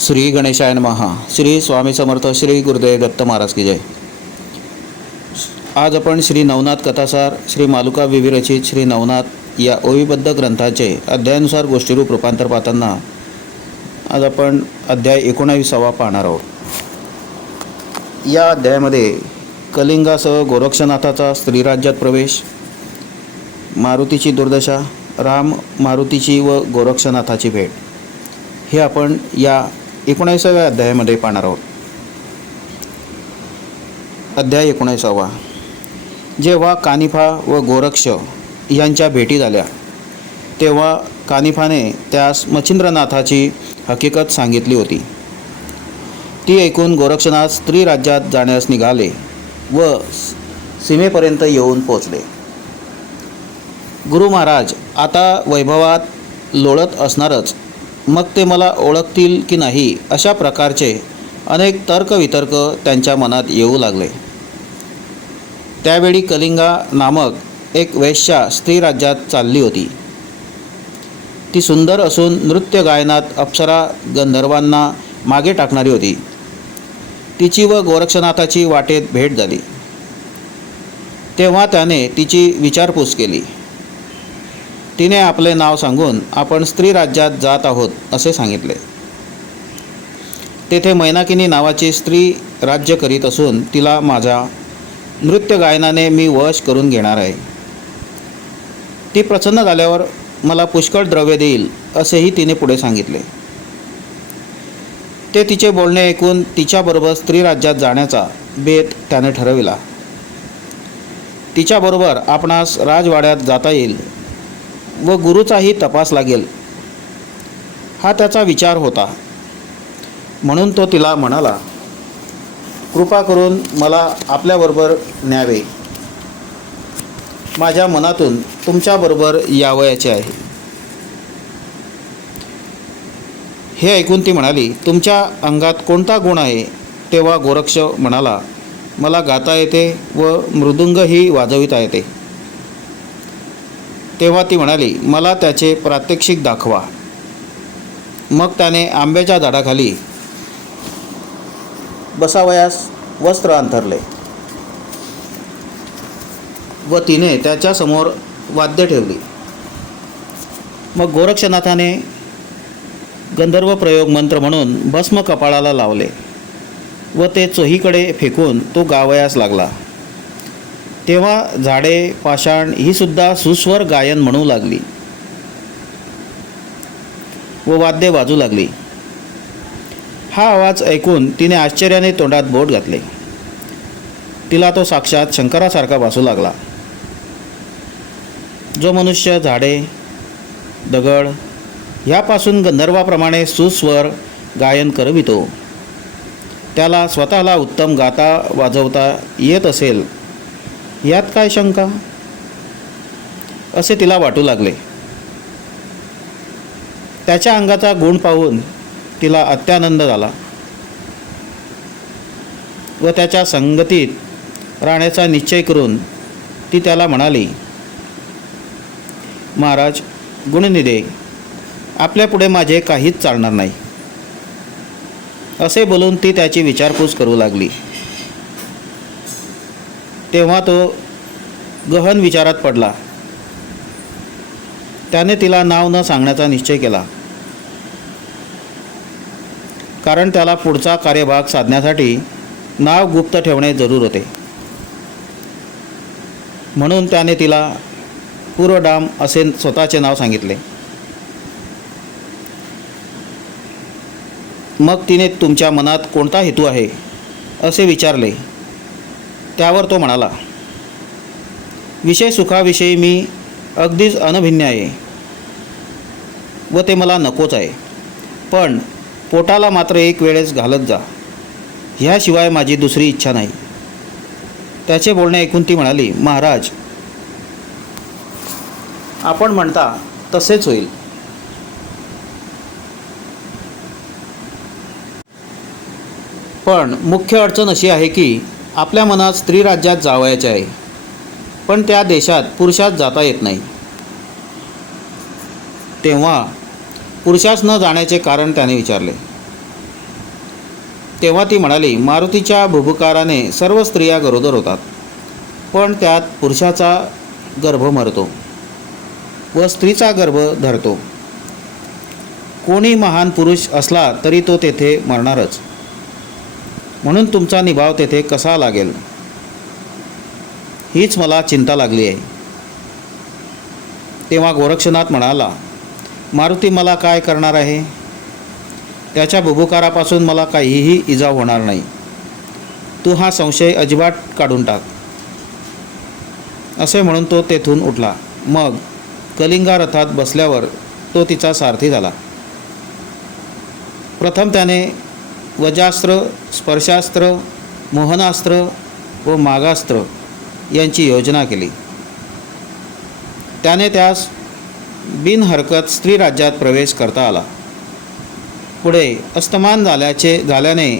श्री गणेशाय महा श्री स्वामी समर्थ श्री गुरुदेव दत्त महाराज की जय. आज आपण श्री नवनाथ कथासार श्री मालुका विविरचित श्री नवनाथ या ओवीबद्ध ग्रंथाचे अध्यायानुसार गोष्टीरूप रूपांतर पाहताना आज आपण अध्याय एकोणावीसावा पाहणार आहोत. या अध्यायामध्ये कलिंगासह गोरक्षनाथाचा स्त्रीराज्यात प्रवेश मारुतीची दुर्दशा राम मारुतीची व गोरक्षनाथाची भेट. हे आपण या एकोणीसाव्या अध्यायामध्ये पाहणार आहोत. अध्याय एकोणाविसावा. जेव्हा कानिफा व गोरक्ष यांच्या भेटी झाल्या तेव्हा कानिफाने त्यास मच्छिंद्रनाथाची हकीकत सांगितली होती. ती ऐकून गोरक्षनाथ स्त्री राज्यात जाण्यास निघाले व सीमेपर्यंत येऊन पोचले गुरु महाराज आता वैभवात लोळत असणारच. मग ते मला ओळखतील की नाही अशा प्रकारचे अनेक तर्कवितर्क त्यांच्या मनात येऊ लागले. त्यावेळी कलिंगा नामक एक वेश्या स्त्री राज्यात चालली होती. ती सुंदर असून नृत्य गायनात अप्सरा गंधर्वांना मागे टाकणारी होती. तिची व गोरक्षनाथाची वाटेत भेट झाली. तेव्हा त्याने तिची विचारपूस केली. तिने आपले नाव सांगून आपण स्त्री राज्यात जात आहोत असे सांगितले. तेथे मैनाकिनी नावाची स्त्री राज्य करीत असून तिला माझ्या नृत्य गायनाने मी वश करून घेणार आहे. ती प्रसन्न झाल्यावर मला पुष्कळ द्रव्य देईल असेही तिने पुढे सांगितले. ते तिचे बोलणे ऐकून तिच्याबरोबर स्त्री राज्यात जाण्याचा बेत त्याने ठरविला. तिच्याबरोबर आपणास राजवाड्यात जाता येईल व गुरुचाही तपास लागेल. हा त्याचा विचार होता. म्हणून तो तिला म्हणाला कृपा करून मला आपल्याबरोबर न्यावे. माझ्या मनातून तुमच्याबरोबर यावयाचे आहे. हे ऐकून ती म्हणाली तुमच्या अंगात कोणता गुण आहे? तेव्हा गोरक्ष म्हणाला मला गाता येते व मृदुंगही वाजविता येते. तेव्हा ती म्हणाली मला त्याचे प्रात्यक्षिक दाखवा. मग त्याने आंब्याच्या झाडाखाली बसावयास वस्त्र अंथरले व तिने त्याच्यासमोर वाद्य ठेवली. मग गोरक्षनाथाने गंधर्व प्रयोग मंत्र म्हणून भस्म कपाळाला लावले व ते चोहीकडे फेकून तो गावयास लागला. तेव्हा झाडे पाषाण ही सुद्धा सुस्वर गायन म्हणू लागली. व वाद्य वाजू लागली. हा आवाज ऐकून तिने आश्चर्याने तोंडात बोट घातले. तिला तो साक्षात शंकरासारखा भासू लागला. जो मनुष्य झाडे दगड ह्यापासून गंधर्वाप्रमाणे सुस्वर गायन करवितो. त्याला स्वतःला उत्तम गाता वाजवता येत असेल यात काय शंका? असे तिला वाटू लागले. त्याच्या अंगाचा गुण पाहून तिला अत्यानंद झाला. व त्याच्या संगतीत राहण्याचा निश्चय करून ती त्याला म्हणाली महाराज गुणनिधे आपल्यापुढे माझे काहीच चालणार नाही. असे बोलून ती त्याची विचारपूस करू लागली. तेव्हा तो गहन विचारात पडला. त्याने तिला नाव न सांगण्याचा निश्चय केला. कारण त्याला पुढचा कार्यभाग साधण्यासाठी नाव गुप्त ठेवणे जरूर होते. म्हणून त्याने तिला पूर्वडाम असे स्वतःचे नाव सांगितले. मग तिने तुमच्या मनात कोणता हेतू आहे? असे विचारले. त्यावर तो म्हणाला विषय सुखाविषयी मी अगदीच अनभिन्न आहे व ते मला नकोच आहे. पण पोटाला मात्र एक वेळेस घालत जा. ह्याशिवाय माझी दुसरी इच्छा नाही. त्याचे बोलणे ऐकून ती म्हणाली महाराज आपण म्हणता तसेच होईल. पण मुख्य अडचण अशी आहे की आपल्या मनात स्त्री राज्यात जावयाचे आहे. पण त्या देशात पुरुषात जाता येत नाही. तेव्हा पुरुषास न जाण्याचे कारण त्याने विचारले. तेव्हा ती म्हणाली मारुतीच्या भुभुकाराने सर्व स्त्रिया गरोदर होतात पण त्यात पुरुषाचा गर्भ मरतो व स्त्रीचा गर्भ धरतो. कोणी महान पुरुष असला तरी तो तेथे मरणारच. म्हणून तुमचा निभाव तेथे कसा लागेल? हीच मला चिंता लागली आहे. तेव्हा गोरक्षनाथ म्हणाला मारुती मला काय करणार आहे? त्याच्या बुभुकारापासून मला काहीही इजा होणार नाही. तू हा संशय अजिबात काढून टाक. असे म्हणून तो तेथून उठला. मग कलिंगा रथात बसल्यावर तो तिचा सारथी झाला. प्रथम त्याने वजास्त्र स्पर्शास्त्र मोहनास्त्र व मागास्त्र यांची योजना केली. त्याने त्यास बिनहरकत स्त्री राज्यात प्रवेश करता आला. पुढे अस्तमान झाल्याचे झाल्याने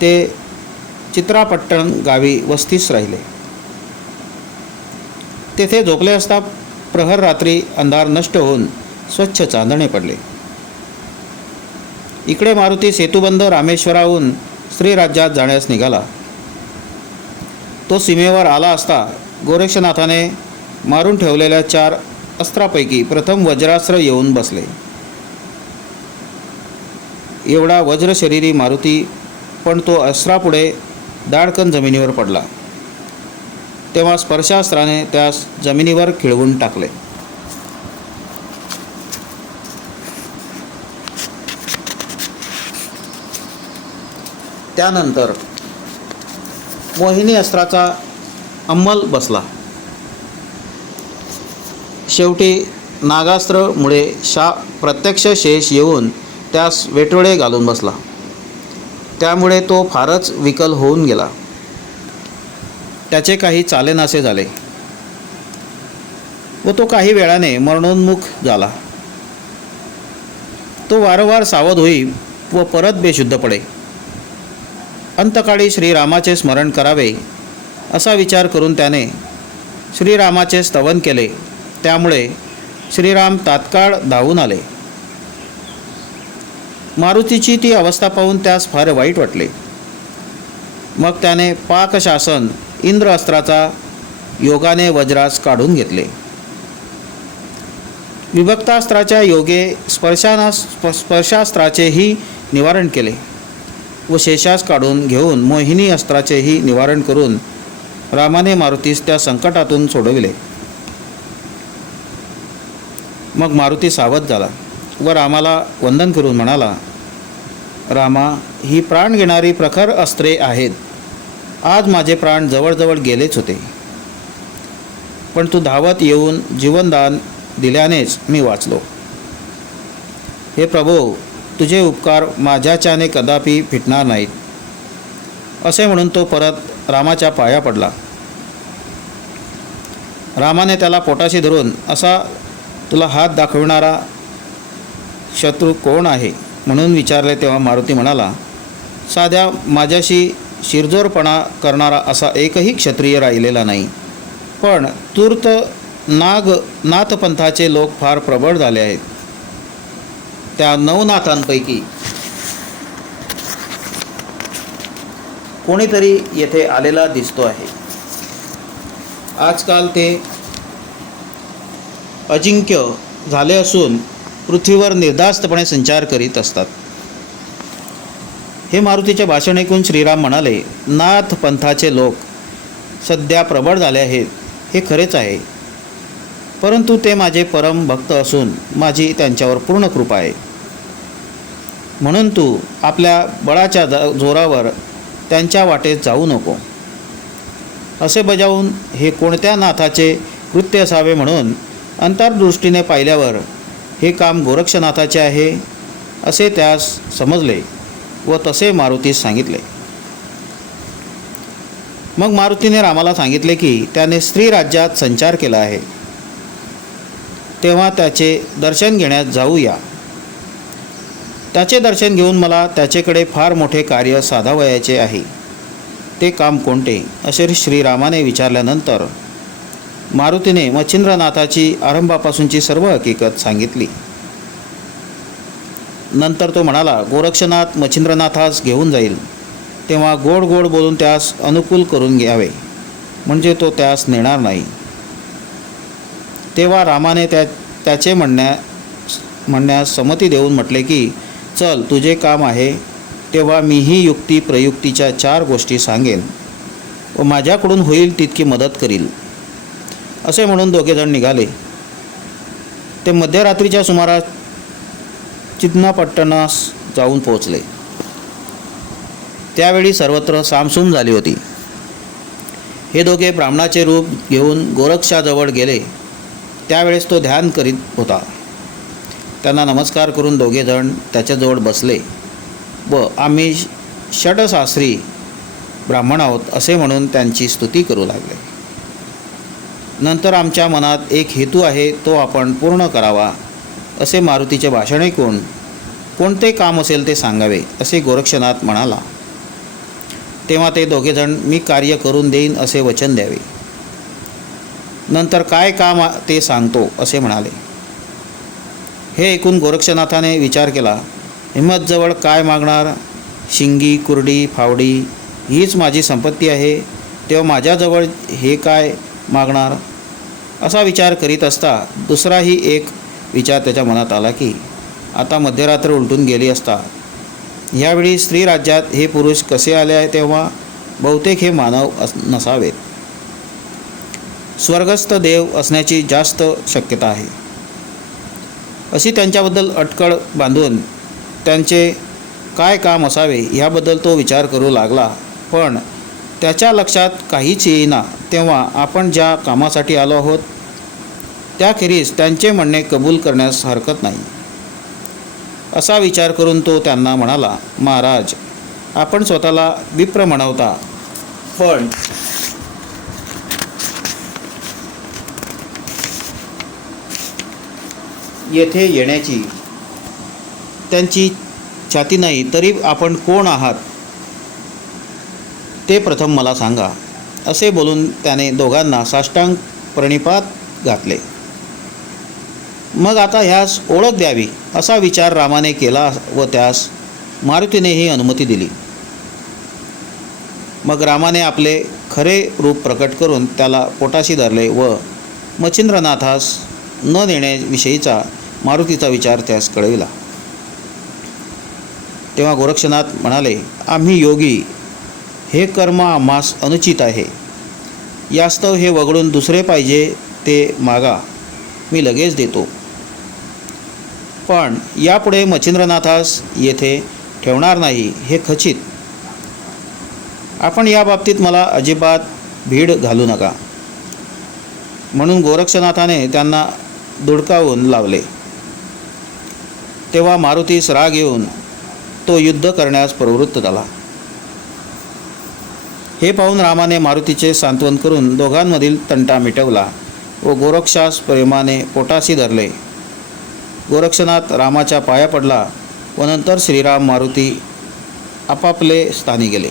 ते चित्रापट्टण गावी वस्तीस राहिले. तेथे झोपले असता प्रहर रात्री अंधार नष्ट होऊन स्वच्छ चांदणे पडले. इकडे मारुती सेतुबंद रामेश्वराहून श्रीराज्यात जाण्यास निघाला. तो सीमेवर आला असता गोरक्षनाथाने मारून ठेवलेल्या चार अस्त्रापैकी प्रथम वज्रास्त्र येऊन बसले. एवढा वज्रशरीरी मारुती पण तो अस्त्रापुढे दाडकन जमिनीवर पडला. तेव्हा स्पर्शास्त्राने त्यास जमिनीवर खिळवून टाकले. त्यानंतर मोहिनी अस्त्राचा अंमल बसला. शेवटी नागास्त्रमुळे शा प्रत्यक्ष शेष येऊन त्यास वेटोळे घालून बसला. त्यामुळे तो फारच विकल होऊन गेला. त्याचे काही चालेनासे झाले व तो काही वेळाने मरणोन्मुख झाला. तो वारंवार सावध होई व परत बेशुद्ध पडे. अंतकाळी श्रीरामाचे स्मरण करावे असा विचार करून त्याने श्रीरामाचे स्तवन केले. त्यामुळे श्रीराम तात्काळ धावून आले. मारुतीची ती अवस्था पाहून त्यास फार वाईट वाटले. मग त्याने पाकशासन इंद्र अस्त्राचा योगाने वज्रास काढून घेतले. विभक्तास्त्राच्या योगे स्पर्शाना स्पर्शास्त्राचेही निवारण केले. व शेषास काढून घेऊन मोहिनी अस्त्राचेही निवारण करून रामाने मारुतीस त्या संकटातून सोडविले. मग मारुती सावध झाला व रामाला वंदन करून म्हणाला रामा ही प्राण घेणारी प्रखर अस्त्रे आहेत. आज माझे प्राण जवळजवळ गेलेच होते. पण तू धावत येऊन जीवनदान दिल्यानेच मी वाचलो. हे प्रभो तुझे उपकार माझ्याच्याने कदापि फिटणार नाहीत. असे म्हणून तो परत रामाच्या पाया पडला. रामाने त्याला पोटाशी धरून असा तुला हात दाखविणारा शत्रू कोण आहे? म्हणून विचारले तेव्हा मारुती म्हणाला साध्या माझ्याशी शिरजोरपणा करणारा असा एकही क्षत्रिय राहिलेला नाही. पण तूर्त नाग नाथपंथाचे लोक फार प्रबळ झाले आहेत. त्या नवनाथांपैकी कोणीतरी येथे आलेला दिसतो आहे. आजकाल ते अजिंक्य झाले असून पृथ्वीवर निर्धास्तपणे संचार करीत असतात. हे मारुतीचे भाषण ऐकून श्रीराम म्हणाले नाथ पंथाचे लोक सध्या प्रबळ झाले आहेत हे खरेच आहे. परंतु ते माझे परम भक्त असून माझी त्यांच्यावर पूर्ण कृपा आहे. म्हणून तू आपल्या बळाच्या ज- जोरावर त्यांच्या वाटेत जाऊ नको. असे बजावून हे कोणत्या नाथाचे कृत्य असावे म्हणून अंतर्दृष्टीने पाहिल्यावर हे काम गोरक्षनाथाचे आहे असे त्यास समजले व तसे मारुतीस सांगितले. मग मारुतीने रामाला सांगितले की त्याने स्त्री राज्यात संचार केला आहे. तेव्हा त्याचे दर्शन घेण्यास जाऊया. त्याचे दर्शन घेऊन मला त्याचेकडे फार मोठे कार्य साधावयाचे आहे. ते काम कोणते? असे श्रीरामाने विचारल्यानंतर मारुतीने मच्छिंद्रनाथाची आरंभापासूनची सर्व हकीकत सांगितली. नंतर तो म्हणाला गोरक्षनाथ मच्छिंद्रनाथास घेऊन जाईल. तेव्हा गोड गोड बोलून त्यास अनुकूल करून घ्यावे. म्हणजे तो त्यास नेणार नाही. तेव्हा रामाने त्या त्याचे म्हणण्या म्हणण्यास संमती देऊन म्हटले की चल तुझे काम आहे तेव्हा मीही युक्ती प्रयुक्तीच्या चार गोष्टी सांगेन व माझ्याकडून होईल तितकी मदत करील. असे म्हणून दोघेजण निघाले. ते मध्यरात्रीच्या सुमारास चिदनापट्टणास जाऊन पोहोचले. त्यावेळी सर्वत्र सामसूम झाली होती. हे दोघे ब्राह्मणाचे रूप घेऊन गोरक्षाजवळ गेले. त्यावेळेस तो ध्यान करीत होता. त्यांना नमस्कार करून दोघेजण त्याच्याजवळ बसले. व आम्ही षडशास्त्री ब्राह्मण आहोत असे म्हणून त्यांची स्तुती करू लागले. नंतर आमच्या मनात एक हेतू आहे तो आपण पूर्ण करावा असे मारुतीचे भाषण ऐकून कोणते काम असेल ते सांगावे असे गोरक्षनाथ म्हणाला. तेव्हा ते दोघेजण मी कार्य करून देईन असे वचन द्यावे. नंतर काय काम ते सांगतो असे म्हणाले. हे ऐकून गोरक्षनाथाने विचार केला हिम्मतजवळ काय मागणार? शिंगी कुरडी फावडी हीच माझी संपत्ती आहे तेव्हा माझ्याजवळ हे काय मागणार? असा विचार करीत असता दुसराही एक विचार त्याच्या मनात आला की आता मध्यरात्र उलटून गेली असता. ह्यावेळी स्त्री राज्यात हे पुरुष कसे आले आहे तेव्हा बहुतेक हे मानव अस नसावेत. स्वर्गस्थ देव असण्याची जास्त शक्यता आहे. अशी त्यांच्याबद्दल अटकळ बांधून त्यांचे काय काम असावे ह्याबद्दल तो विचार करू लागला. पण त्याच्या लक्षात काहीच येईना तेव्हा आपण ज्या कामासाठी आलो आहोत त्याखेरीज त्यांचे म्हणणे कबूल करण्यास हरकत नाही. असा विचार करून तो त्यांना म्हणाला महाराज आपण स्वतःला विप्र म्हणवता. पण येथे येण्याची त्यांची छाती नाही तरी आपण कोण आहात? ते प्रथम मला सांगा असे बोलून त्याने दोघांना साष्टांग प्रणिपात घातले. मग आता ह्यास ओळख द्यावी असा विचार रामाने केला व त्यास मारुतीनेही अनुमती दिली. मग रामाने आपले खरे रूप प्रकट करून त्याला पोटाशी धरले व मच्छिंद्रनाथास न नेण्याविषयीचा मारुतीचा विचार त्यास कळविला. तेव्हा गोरक्षनाथ म्हणाले आम्ही योगी. हे कर्म आम्हास अनुचित आहे. यास्तव हे वगळून दुसरे पाहिजे ते मागा. मी लगेच देतो. पण यापुढे मच्छिंद्रनाथास येथे ठेवणार नाही हे खचित. आपण या बाबतीत मला अजिबात भीड घालू नका. म्हणून गोरक्षनाथाने त्यांना दुडकावून लावले. तेव्हा मारुतीस राग येऊन तो युद्ध करण्यास प्रवृत्त झाला. हे पाहून रामाने मारुतीचे सांत्वन करून दोघांमधील तंटा मिटवला व गोरक्षास प्रेमाने पोटाशी धरले. गोरक्षनाथ रामाच्या पाया पडला व नंतर श्रीराम मारुती आपापले स्थानी गेले.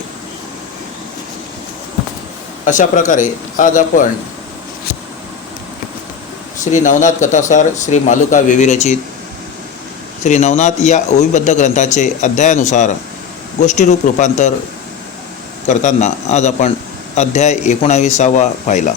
अशा प्रकारे आज आपण श्री नवनाथ कथासार श्री मालुका विविरचित श्री नवनाथ या ओविबद्ध ग्रंथाचे अध्यायानुसार गोष्टीरूप रूपांतर करताना आज आपण अध्याय एकोणाविसावा पाहिला.